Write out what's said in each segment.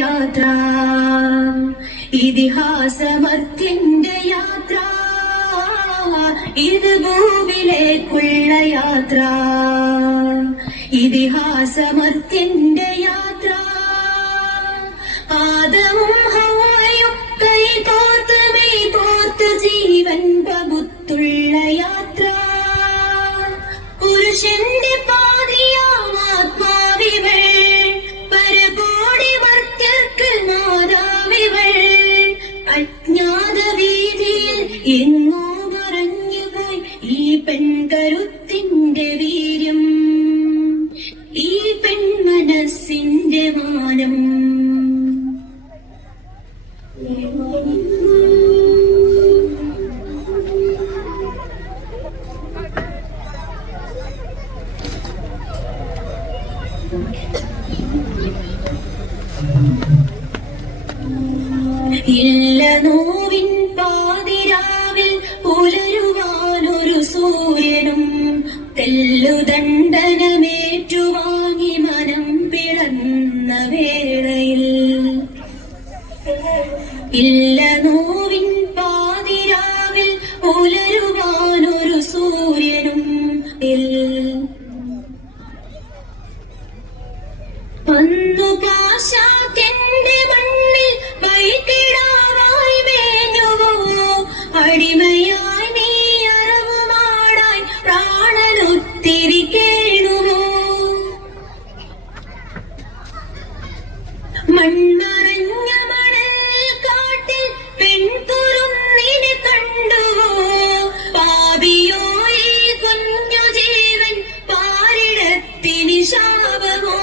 യാത്ര, ഇതിഹാസമർത്യന്റെ യാത്ര, ഇത് ഭൂവിലേക്കുള്ള യാത്ര, ഇതിഹാസമർത്യന്റെ യാത്ര. ആദമും ഹവ്വയും കൈ കോർത്ത് മെയ് കോർത്ത് ജീവൻ പകുത്തുള്ള യാത്ര, പുരുഷന്റെ പാതിയാം ആത്മാവിവൾ, പരകോടി മർത്യർക്ക് മാതാവിവൾ. അജ്ഞാത വീതിയിൽ എങ്ങോ മറഞ്ഞുപോയി ഈ പെൺകരുത്തിന്റെ വീര്യം, ഈ പെൺമനസ്സിന്റെ മാനം. ഇല്ല നോവിൻ പാതിരാവിൽ പുലരുവാനൊരു സൂര്യനും, തെല്ലുദണ്ഡനമേറ്റുവാങ്ങി മനം പിളർന്ന വേളയിൽ. ഇല്ല നോവിൻ പാതിരാവിൽ പുലരുവാനൊരു സൂര്യനും, വന്നു പാശാത്യന്റെ മണ്ണിൽ വൈകിടാറായി മേഞ്ഞുവോ, അടിമയായി നീ അറവുമാടായി പ്രാണനൊത്തിരി കേണുവോ. മൺമറഞ്ഞ മണൽ കാട്ടിൽ പെൺതുറുന്നിനെ കണ്ടുവോ, പാപിയോ ഈ കുഞ്ഞു ജീവൻ പാരിടത്തിന് ശാപമോ.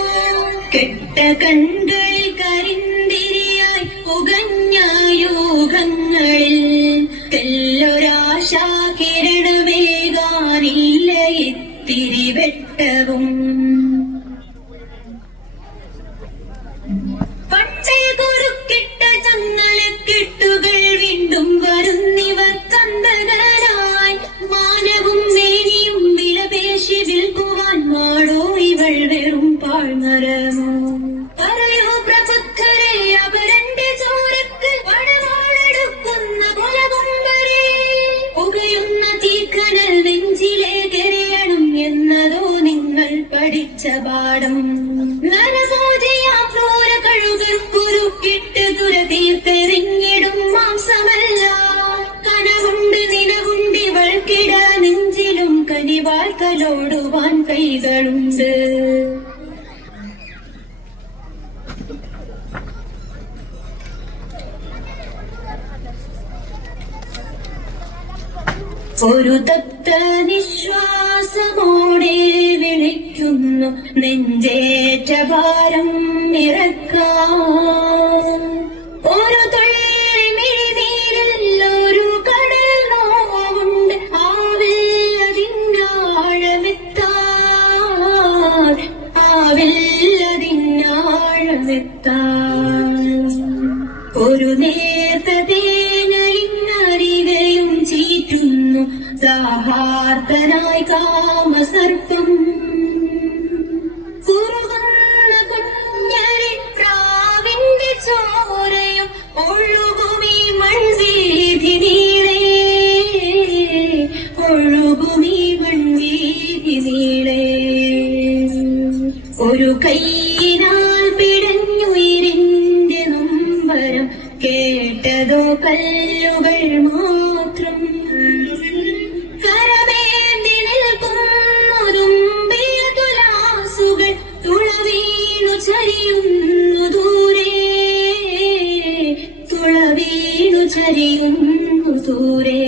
കെട്ട കൺകളിൽ കരിന്തിരിയായി പുകഞ്ഞ യൂഹങ്ങളിൽ, തെല്ലൊരാശാ കിരണമേകാനില്ല ഇത്തിരി വെട്ടവും. പച്ചை കുറുക്കിട്ട ചങ്ങലക്കെട്ടുകൾ വീണ്ടും വരുന്നിവർ കന്തകരായി, മാനവും മേനിയും വിലപേശി വിൽക്കുവാൻ മാടോ ഇവൾ വെറും പാഴ്മരമോ. പറയൂ പ്രബുദ്ധരെ, അവരന്റെ ചോരക്ക് വടവാളെടുക്കുന്ന കൊലകുമ്പരെ, പുകയുന്ന തീക്കനൽ നെഞ്ചിലേക്കെറിയണം എന്നതോ നിങ്ങൾ പഠിച്ച പാഠം. നരഭോജിയാ ക്രൂര കഴുകർ കുറുക്കിട്ട് തുരതീർത്തെറിഞ്ഞിടും മാംസമല്ല, കനവുണ്ട് നിലവുണ്ടിവൾക്കിട നെഞ്ചിലും കനിവാഴ്ക്കലോടുവാൻ കൈകളുണ്ട്. ഒരു തപ്ത നിശ്വാസമോടെ വിളിക്കുന്നു നെഞ്ചേറ്റ ഭാരം ഇറക്കാൻ. ഒരു തുള്ളി മിഴിനീരിൽ ഒരു കടൽ നോവുണ്ട്, ആവില്ലതിന്നാഴമെത്താൻ, ആവില്ലതിന്നാഴമെത്താൻ. ഒരു നേർത്ത തേനലിന്നരികയും ചീറ്റുന്നു ദാഹാർത്തനായി കാമസർപ്പം. കുറുകുന്ന കുഞ്ഞരി പ്രാവിന്റെ ചോരയും ഒഴുകുമീ മൺവീഥി നീളേ, ഒഴുകുമീ മൺവീഥി നീളേ. ഒരു കൈയിനാൽ പിടഞ്ഞുയിരിന്റെ നൊമ്പരം കേട്ടതോ കല്ലുകൾ മാത്രം. കരമേന്തി നിൽക്കുന്നൊരുമ്പിയ തുലാസുകൾ തുളവീണു ചരിയുന്നു ദൂരെ, തുളവീണു ചരിയുന്നു ദൂരെ.